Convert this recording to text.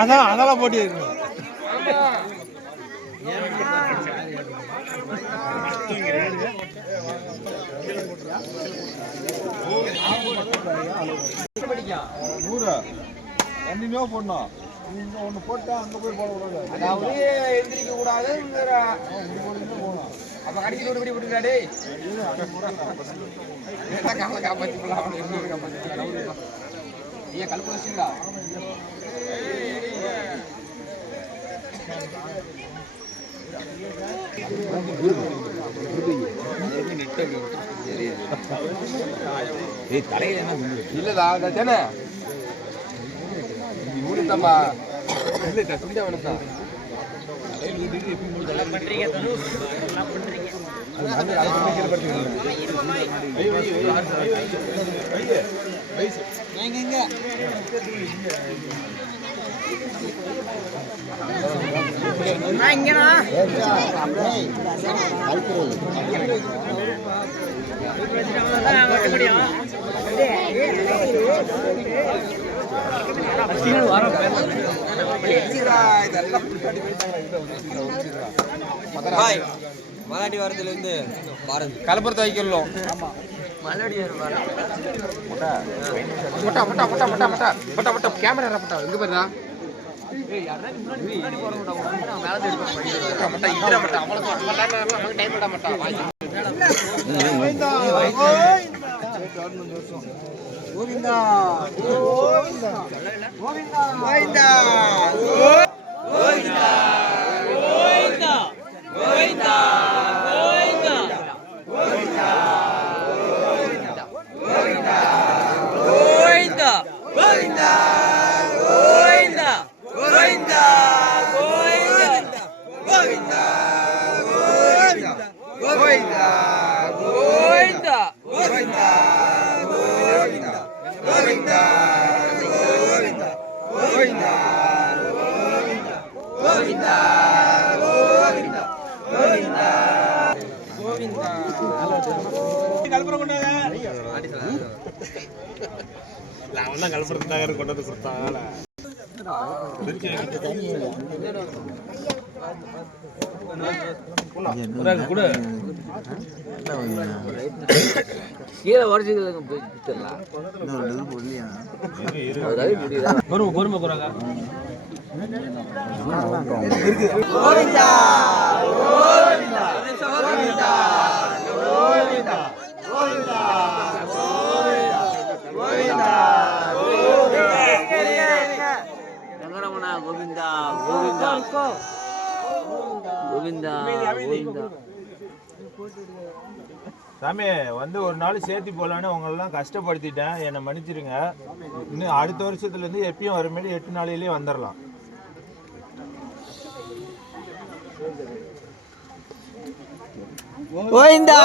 அதெல்லாம் போட்டி இருக்கு. கண்டினியூவா போடணும். ஒன்று போட்டா அங்கே போய் போடக்கூடாது. அதாவது எழுந்திரிக்க கூடாது. அப்போ கடைக்கு ஒரு படி போட்டுக்கிறாடே காலை காப்பாற்றிக்கலாம். ஏன் கல்ப வச்சுங்களா? இல்லதா தானே ஊருத்தம்மா இல்லை துண்டா வேணும்தான். மலாடி வரதுல இருந்து கலப்புறத்தை வைக்கிறோம். கேமரா பட்டா எங்க போறா? கல்புரத்தாக கொண்டு வந்து கொடுத்தாங்க. கீழே உடச்சிக்கலாம். பொறுமை போறாங்க. கோவிந்தா கோவிந்தா கோவிந்தா கோவிந்தா. சாமி வந்து ஒரு நாள் சேர்த்து போகலான்னு உங்களெல்லாம் கஷ்டப்படுத்திட்டேன், என்னை மன்னிச்சிருங்க. இன்னும் அடுத்த வருஷத்துலேருந்து எப்பயும் வர மாதிரி 8 நாளையிலேயே வந்துடலாம். கோவிந்தா.